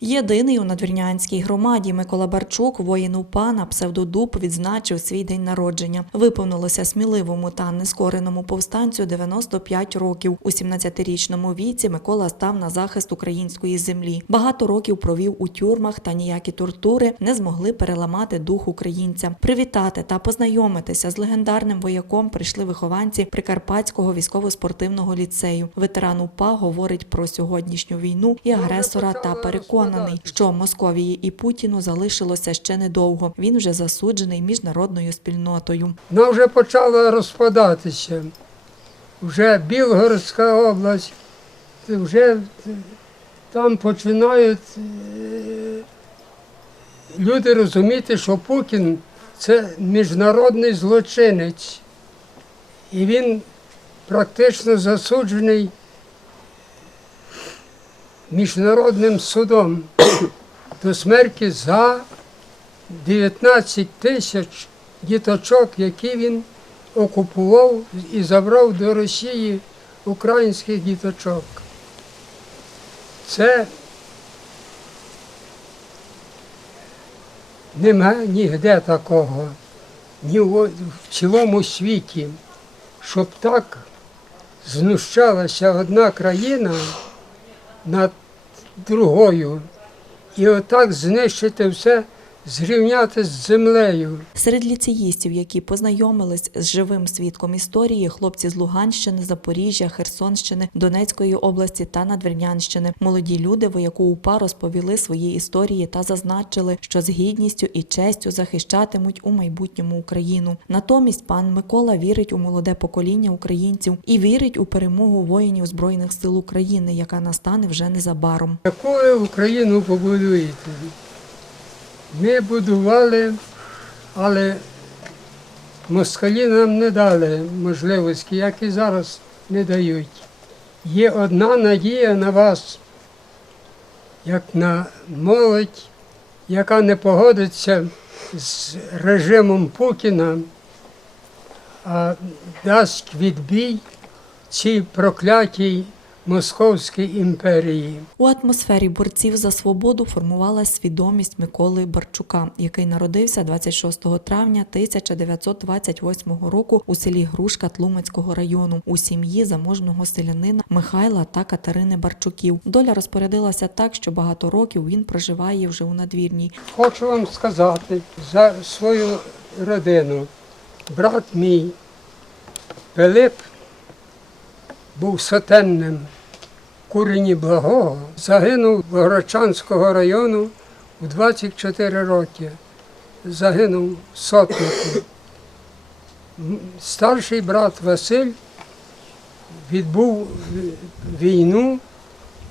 Єдиний у надвірнянській громаді Микола Барчук, воїн УПА на псевдодуб, відзначив свій день народження. Виповнилося сміливому та нескореному повстанцю 95 років. У 17-річному віці Микола став на захист української землі. Багато років провів у тюрмах та ніякі тортури не змогли переламати дух українця. Привітати та познайомитися з легендарним вояком прийшли вихованці Прикарпатського військово-спортивного ліцею. Ветеран УПА говорить про сьогоднішню війну і агресора та переконаний, що Московії і Путіну залишилося ще недовго. Він вже засуджений міжнародною спільнотою. Вона вже почала розпадатися. Вже Білгородська область, вже там починають е, люди розуміти, що Путін це міжнародний злочинець. І він практично засуджений міжнародним судом до смерті за 19 тисяч діточок, які він окупував і забрав до Росії українських діточок. Це нема ніде такого, ні в цілому світі, щоб так знущалася одна країна над другою. І отак знищити все, зрівняти з землею. Серед ліцеїстів, які познайомились з живим свідком історії, хлопці з Луганщини, Запоріжжя, Херсонщини, Донецької області та Надвірнянщини. Молоді люди вояку УПА розповіли свої історії та зазначили, що з гідністю і честю захищатимуть у майбутньому Україну. Натомість пан Микола вірить у молоде покоління українців і вірить у перемогу воїнів збройних сил України, яка настане вже незабаром. Яку Україну побудуєте? Ми будували, але москалі нам не дали можливості, як і зараз не дають. Є одна надія на вас, як на молодь, яка не погодиться з режимом Путіна, а дасть відбій цій проклятій Московській імперії. У атмосфері борців за свободу формувалась свідомість Миколи Барчука, який народився 26 травня 1928 року у селі Грушка Тлумацького району у сім'ї заможного селянина Михайла та Катерини Барчуків. Доля розпорядилася так, що багато років він проживає вже у надвірній. Хочу вам сказати за свою родину. Брат мій Пилип був сотенним курені благого, загинув Богородчанського району у 24 роки. Загинув сотнику. Старший брат Василь відбув війну,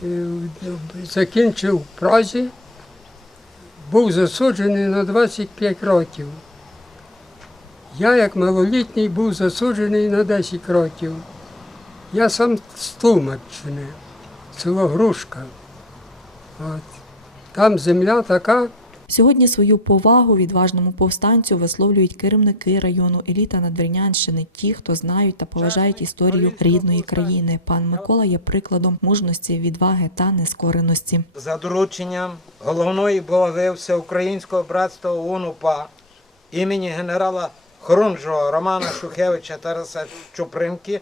е, закінчив в Празі був засуджений на 25 років. Я, як малолітній, був засуджений на 10 років. Я сам з Тлумаччини, село Грушка. От. Там земля така, Сьогодні свою повагу відважному повстанцю висловлюють керівники району еліта Надвірнянщини, ті, хто знають та поважають історію рідної країни. Пан Микола є прикладом мужності, відваги та нескореності. за дорученням головної голови Всеукраїнського братства ОУН УПА імені генерала Хорунжого Романа Шухевича Тараса Чупринки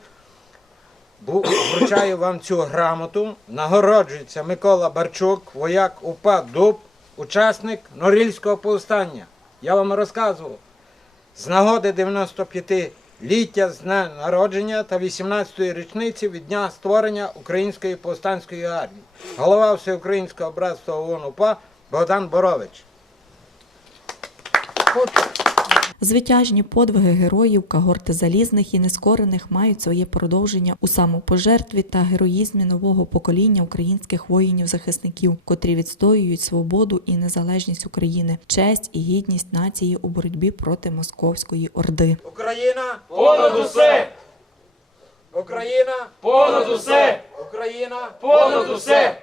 вручаю вам цю грамоту. Нагороджується Микола Барчук, вояк УПА Дуб, учасник Норильського повстання. Я вам розказував. З нагоди 95-ліття з дня народження та 18-ї річниці від дня створення Української повстанської армії. Голова Всеукраїнського братства ООН УПА Богдан Борович. Звитяжні подвиги героїв, когорти залізних і нескорених мають своє продовження у самопожертві та героїзмі нового покоління українських воїнів-захисників, котрі відстоюють свободу і незалежність України, честь і гідність нації у боротьбі проти московської орди. Україна! Понад усе! Україна! Понад усе! Україна! Понад усе!